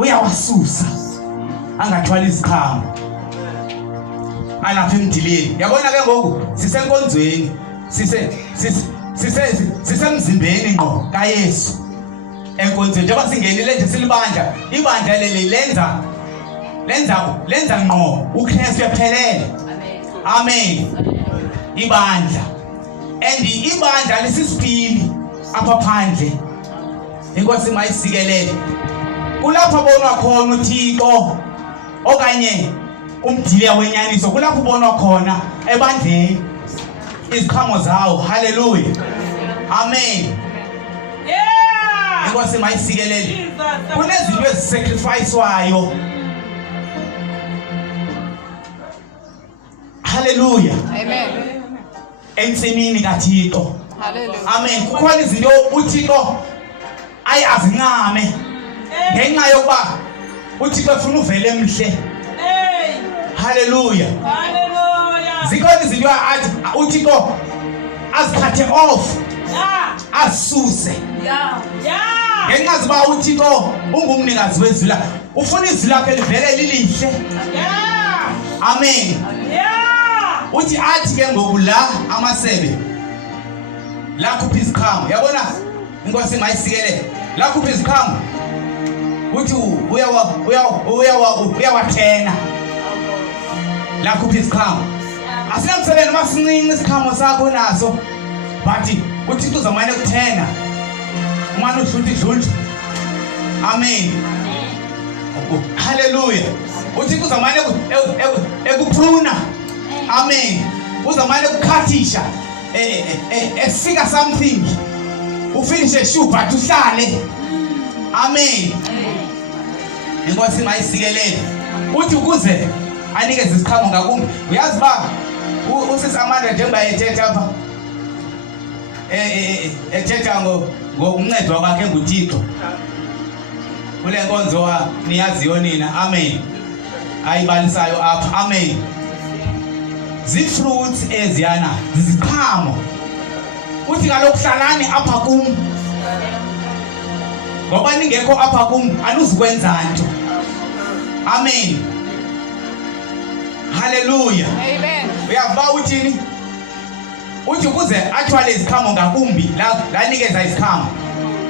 uyawasusa angathwala izikhamo alapha emdilini. Yabona ke ngoku sisenkonzweni sisemzimbeni ngqo kaYesu enkonzweni. Njengoba singenile nje silibandla, ibandla leli lenza ngqo uKristu ephelele. Amen. Ibandla and ibandla lesisipili apha phandle inkosi mayisikelele kulapho bonwa khona uThixo okanye umdiliya wenyaniso. Kulapho ubonwa khona ebandleni izikhamo zawo. Hallelujah. Amen. Yeah. Inkosi mayisikelele. Kunezinto ezisacrificewayo. Hallelujah. Amen. Entsimini kaThixo. Hallelujah. Amen. Kukhona izinto uThixo ayazincame ngenxa yokuba uThixo ufuna uvele emhle. Hallelujah. Hallelujah. Zikhona izinto athi uThixo azikhathe off. Asuse. Yeah. Ngenxa zoba uThixo ungumnikazi wezulu. Ufuna izulu lakhe livele lilihle. Yeah. Amen. Yeah. Uthi athi ke ngoku la amasebe la khupha izikhamo. Yabona inkosi mayisikelele. La khupha izikhamo. Uthi uyawathena. La khupha izikhamo. Asinamsebenzi masincinci isikhamo sakho naso. But uThixo uzamane ukuthena. Umane udludlu. Amen. Hallelujah. Uthixo uzamane ekuphuna. Amen. Uzamane ukukhathisha esika something. Ufinish shoe but uhlale. Amen. Inkosi mayisikelele. Uthi ukuze anikeze isikhamo ngakumbi. Uyazi ba usisamandla njengoba ethetha apha. Ethetha ngokuncedo kwakhe nguThixo. Kule nkonzo niyaziyo nina. Amen. Ayibalisayo apha. Amen. Zifruits eziyana ziziqhamo. Uthi kaloku hlalani apha kum. Ngoba ningekho apha kum anuzikwenza nto. Amen. Hallelujah. Amen. Uyava uthini? Uthi ukuze athwale iziqhamo ngakumbi la nikeza iziqhamo.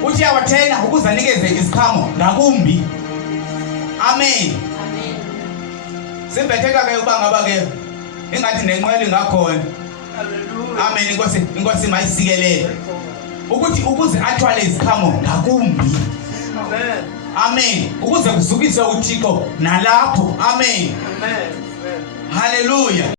Uthi yawathena ukuze anikeze iziqhamo ngakumbi. Amen. Simbetheka ke uba ngaba ke engathi nenqwele ngakhona. Hallelujah. Amen. Inkosi mayisikelele. Ukuthi ukuze athwale iziqhamo ngakumbi. Amen. Amen. Ukuze kuzukise uThixo nalapho. Amen. Amen. Hallelujah.